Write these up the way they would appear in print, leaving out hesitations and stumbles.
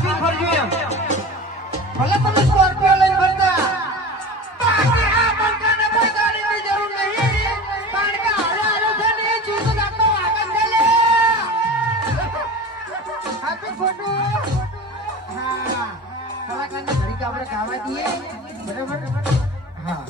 હાથી ફરજો એમ ભલે તમે સ્કોર્પિયો લઈને ફરતા બાકી આ બંકાને કોઈ ગાડીની જરૂર નહીં કારણ કે હારે હારે છે ને જીવતો દાખલો આગળ છે લે હાથી ખોટું હા કલાકારને ઘડીક આપણે ગાવા દઈએ બરાબર હા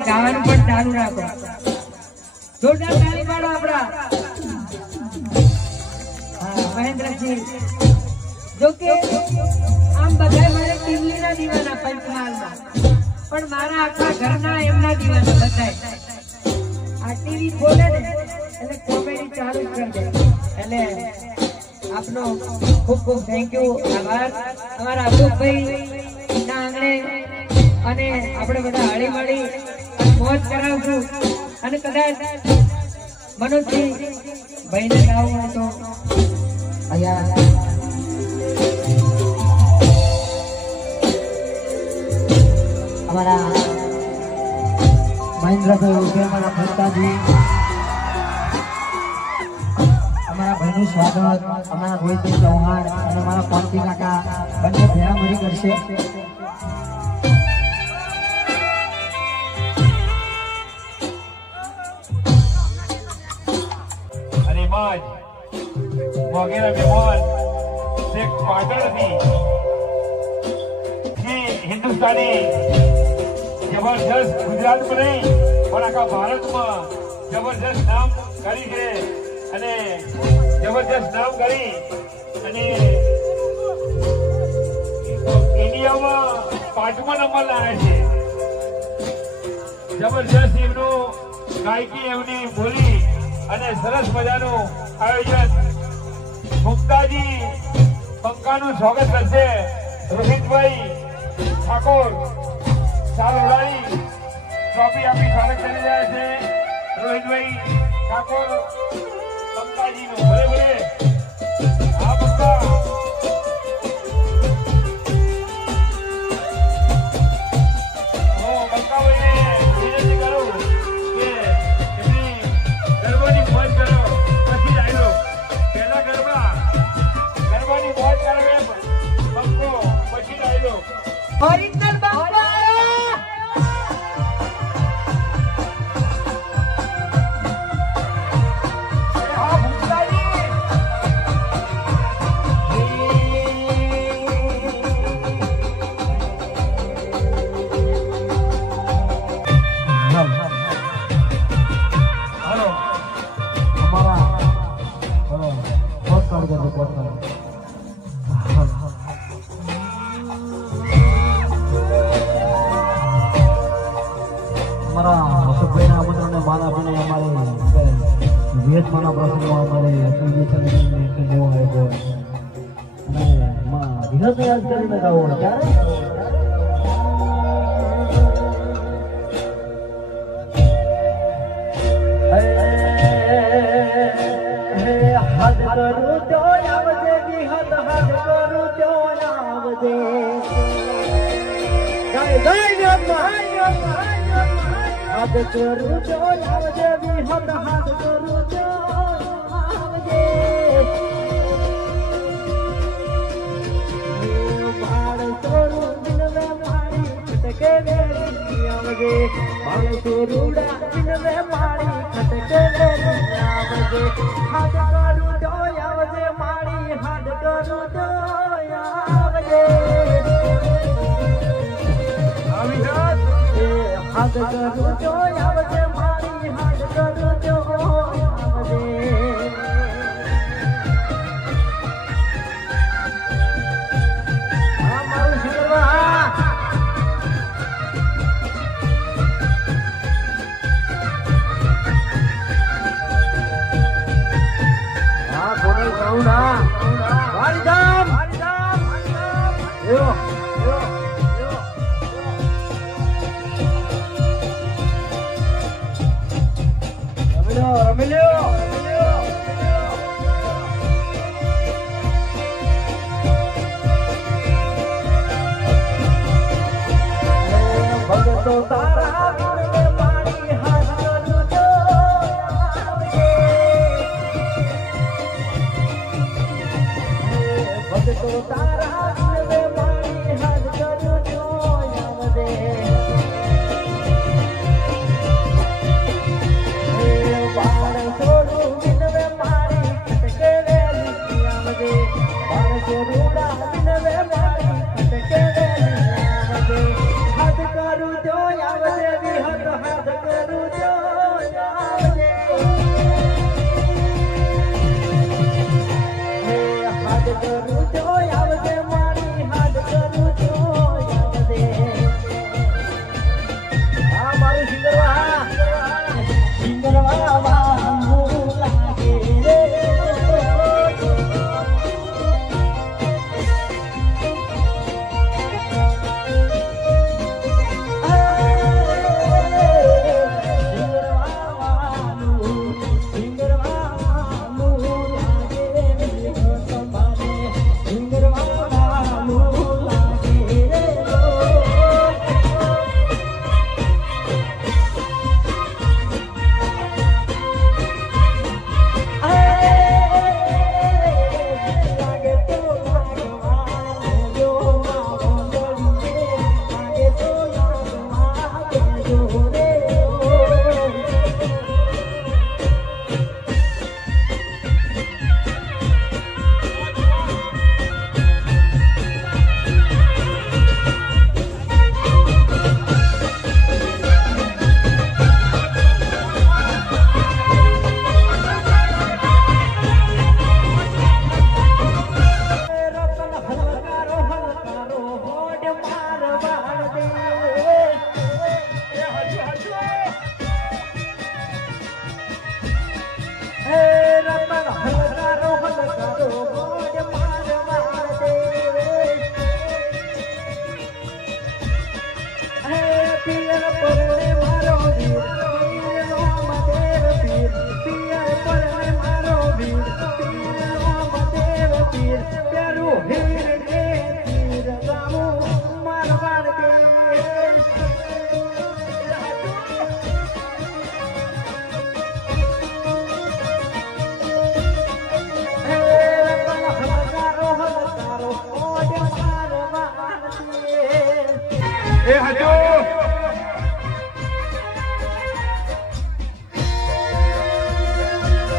ગાવાનું પણ ચાલુ રાખો જોરદાર તાળી પાડો આપડા હા મહેન્દ્રસિંહ જો કે આમ બધા મારે ટીવીના દીવાના પંચમહાલમાં પણ મારા આખા ઘરના એમના દીવાના બધાય આ ટીવી ખોલે ને એટલે કોમેડી ચાલુ કરી દે એટલે આપનો ખૂબ ખૂબ થેન્ક યુ આભાર અમારા અબુભાઈ ના આંગણે અને આપણે બધા હળી મળી મોજ કરાવશું અને કદાચ મનોજસિંહ ભાઈને ગાવું હોય તો અહીંયા અમારા મહેન્દ્રભાઈ ઉર્ફે અમારા ભક્તાજી અમારા ભાઈનું સ્વાગત અમારા રોહિતભાઈ ચૌહાણ અને અમારા પંકી કાકા બંને ભેળા મળી કરશે वगैरह मेहमान शेख पाटण थी ये हिंदुस्तानी जबरदस्त गुजरात में नहीं और आखा भारत में जबरदस्त नाम करी है અને જબરદસ્ત નામ કરી અને ઇન્ડિયામાં 5મો નંબર લાવે છે જબરદસ્ત એમનું ગાયકી એમની બોલી અને સરસ મજાનું આયોજન મુક્તાજી બંકાનું સ્વાગત કરશે રોહિતભાઈ ઠાકોર સાલ ઉડાડી ટ્રોફી આપી સ્વાગત કરી રહ્યા છે રોહિતભાઈ ઠાકોર બંકાજીનું ભલે ભલે આ બંકા હું બંકાભાઈને વિનંતી કરું કે એમની ગરબાની મોજ કરો પછી જ આવ્યો પહેલા ગરબાની મોજ કરે બંકો પછી જ આવ્યો ઓરિજિનલ બંકો વિયતમાના પ્રસંગમાં અમારે ધીરજ યાદ કરીને ગાવો ક્યારે હદ કરું તો આવજે વિહદ હદ કરું તો આવજે જય જય હદ કરું તો આવજે વિહદ હદ કરું તો આવજે બાળ તો ખટકે વેલી આવજે માણસો રૂડા વિનવે મારી ખટકે વેલી આવજે હાથ કરું તો આવજે મારી હાથ કરું તો આવજે હાથ કરું તો આવજે મારી હાથ કરું તો આવજે ભગતો તારા વિનવે મારી હાથ કરું તો આવજે ભગતો તારા વિનવે મારી હાથ કરું તો આવજે બાળ છોડું વિનવે મારી ખટકે વેલી આવજે બાળ છોડુડા વિનવે મારી ખટકે વેલી આવજે હાથ કરું તો આવજે વિહત હાથ કરું તો આવજે હાથ કરું તો આવજે મારી હાથ કરું તો આવજે આ મારું સિંગરવા વાંગું લાગે રે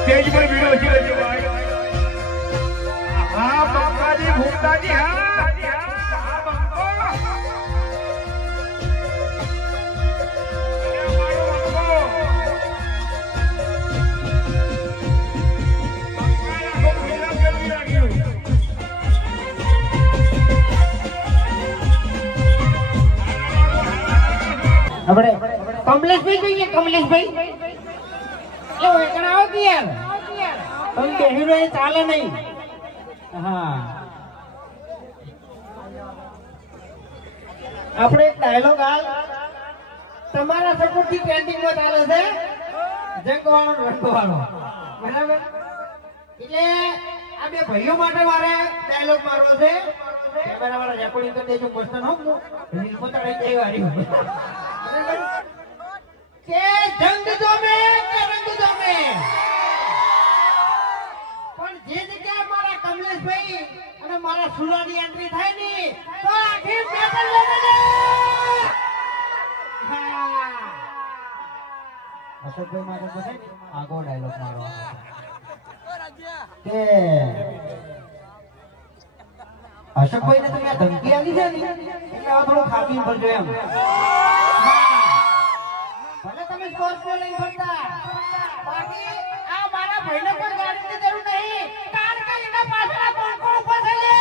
स्टेज पर वीडियो अच्छी लगी भाई। हाँ बाबा जी भूमता जी हाँ कमलेश भाई જોઈએ કમલેશ ભાઈ લો એકણ આવો કે યાર તમે બેહી રહે ચાલે નહીં હા આપણે એક ડાયલોગ હાલ તમારા સપોર્ટથી ટ્રેન્ડિંગ માં ચાલે છે જંગવાળો રંગવાળો બરાબર એટલે આ બે ભાઈઓ માટે મારે ડાયલોગ મારવો છે બરાબર રેકોર્ડિંગ કરી દેજો મસ્ત નો રીલ પોતાડી દે વારી કે જંગ દો મે કે રંગ દો મે પણ જે જગ્યાએ મારા કમલેશભાઈ અને મારા સુલાની એન્ટ્રી થાય ની તો આખી પેટર્ન લઈ લે અશોકભાઈ માટે પછી આગો ડાયલોગ મારો કે અશોકભાઈ ને તમે આ ધમકી આવી છે ને એટલે આ થોડું ખાપી ભરજો એમ ભલે તમે સ્કોર્પિયો લઈ ફરતા બાકી આ મારા ભાઈને કોઈ ગાડીની જરૂર નહીં કારણ કે એના પાછળ કોણ કોણ ઉભા છે લે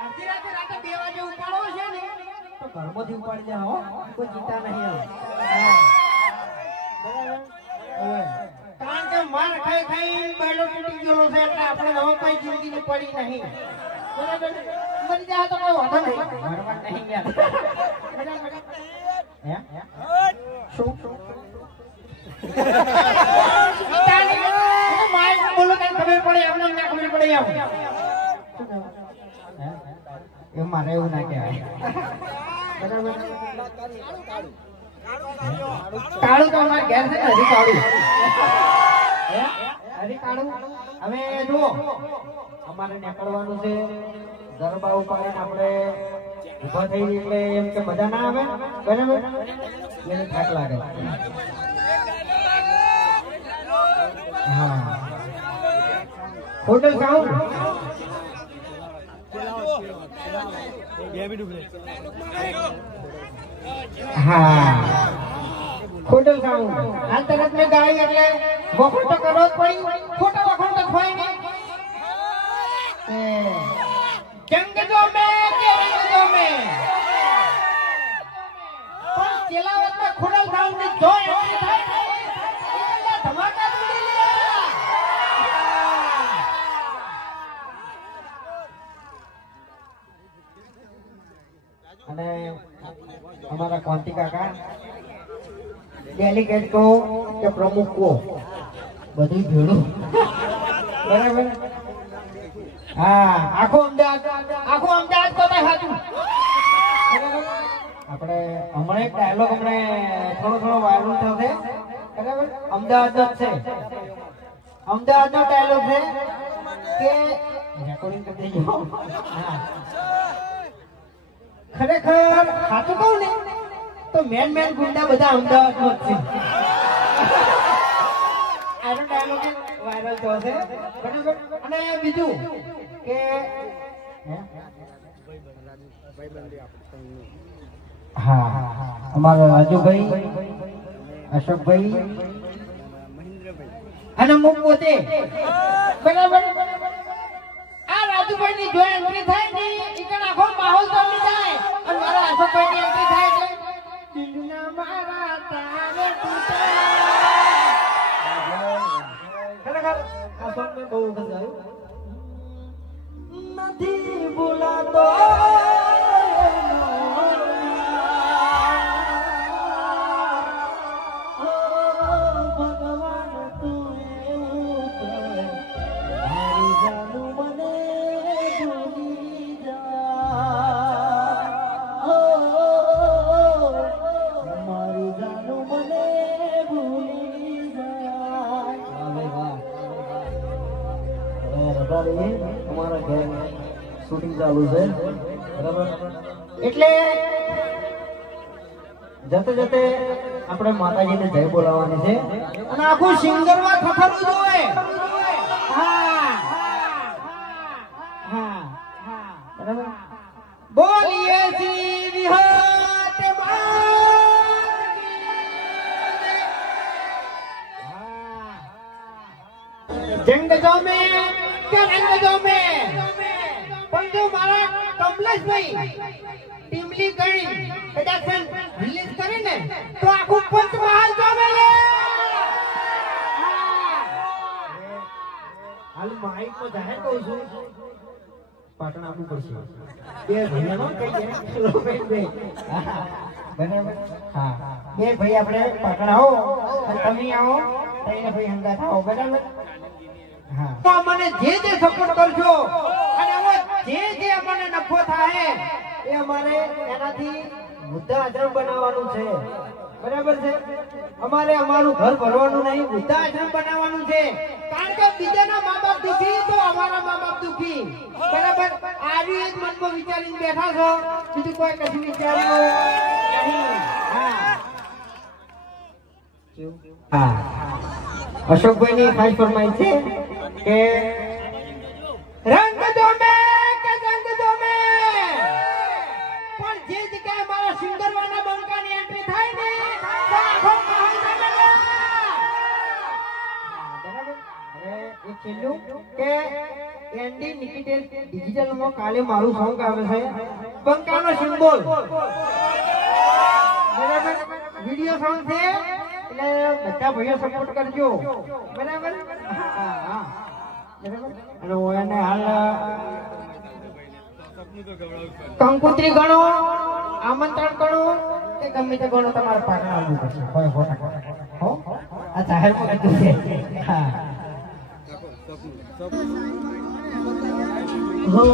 અડધી રાતે 2 વાગે ઉપાડો છે ને તો ઘરમાંથી ઉપાડી લે હો કોઈ ચિંતા નહીં કારણ કે માર ખાઈ ખાઈ બેડો તૂટી ગયો છે એટલે આપણે હવે કોઈ જિંદગી પડી નહીં બરાબર મરી જાય તો કોઈ વાંધો નહીં મરવા નહીં યાર હે શું માય બોલો કઈ ખબર પડે એમને ના ખબર પડે એમ મારે એવું ના કહેવાય બરાબર કાળું તો અમારે ઘેર છે ને હજી કાળું હજી કાળું હવે જુઓ અમારે નીકળવાનું છે ગરબા ઉપાડીને આપણે ઉભા થઈ એટલે એમ કે મજા ના આવે બરાબર એને થાક લાગે હા હોટલ સાઉન્ડ હા હોટલ સાઉન્ડ હાલ તરત મેં ગાઈ એટલે વખણ તો કરવો જ પડી ખોટા વખણ તો થાય નહીં જંગ જો મેં કે રંગ જો મેં પણ ચેલાવતમાં ખોડલ સાઉન્ડ ની જો એન્ટ્રી થાય ધમાકા તૂટી લે અને हमारा क्रांति काका डेलीगेट को के प्रमुख को बधी भेड़ो बराबर हाँ आखो अमदावाद को मैं हाथू આપણે હમણાં એક ડાયલોગ થોડો વાયરલ થયો છે બરાબર અમદાવાદનો છે અમદાવાદનો ડાયલોગ છે કે રેકોર્ડિંગ કરી દેજો હા ખરેખર સાચું કહું ને તો મેન ગુંડા બધા અમદાવાદનો જ છે આનો ડાયલોગ વાયરલ થયો છે બરાબર અને બીજું કે હા અમારા રાજુભાઈ અશોકભાઈ અને હું પોતે બરાબર આ રાજુભાઈ ની જો એન્ટ્રી થાય ને ઈકણ આખો માહોલ બની જાય અને મારા અશોકભાઈ ની એન્ટ્રી થાય એટલે દિલના મારા તારે તૂટે ખરેખર આ સોંગ મે બહુ વખત ગાયું નથી બોલાતો हमारा घर शूटिंग चालू है बराबर એટલે જતે જતે આપણે માતાજીને જય બોલાવવાની છે અને આખું સિંગરમાં થથરું જોઈએ હા હા બરાબર બોલીએ શ્રી વિહત જંગ જો મે કે રંગ જો મે પણ જો મારા કમલેશભાઈ ટીમલી ગણી કદાચ રિલીઝ કરીને તો આખું પંચમહાલ જોવે લે હાલ માઈક માં જાહેર કહું છું પાટણ આપવું પડશે બે ભાઈઓ કઈ બરાબર હા બે ભાઈ આપણે પાટણ આવો અને તમે આવો તઈને ભાઈ હંગાત આવો બરાબર તો મને જે સપોર્ટ કરજો અને જે અમને નફો થાય એ અમારે એનાથી વૃદ્ધાશ્રમ બનાવવાનું છે બરાબર છે અમારે અમારું ઘર ભરવાનું નહીં વૃદ્ધાશ્રમ બનાવવાનું છે કારણ કે બીજાના મા બાપ દુખી તો અમારા મા બાપ દુખી બરાબર આવી એક મનમાં વિચારીને બેઠા છો બીજું કોઈ કશું વિચાર્યું નહીં હા હા અશોકભાઈની ખાસ ફરમાઈશ છે કે રંગ દો મે કે રંગ દો મે પણ જે જગ્યાએ મારા સિંગરવાના બંકાની એન્ટ્રી થાય ને તો આખો માહોલ બદલાય. બરાબર. હવે એક છેલ્લું કે એન્ડી નિકિટેલ ડિજિટલમાં કાલે મારું સોંગ આવે છે બંકાનો સિમ્બોલ. બરાબર. વિડિયો સોંગ છે એટલે બધા ભાઈઓ સપોર્ટ કરજો. બરાબર. હા અને હું એને હાલ કંકુત્રી ગણો, આમંત્રણ ગણો કે ગમે તે ગણો તમારે પાટણ આવવું પડશે. કોઈ ખોટા હો આ જાહેરમાં કીધું છે. હા હો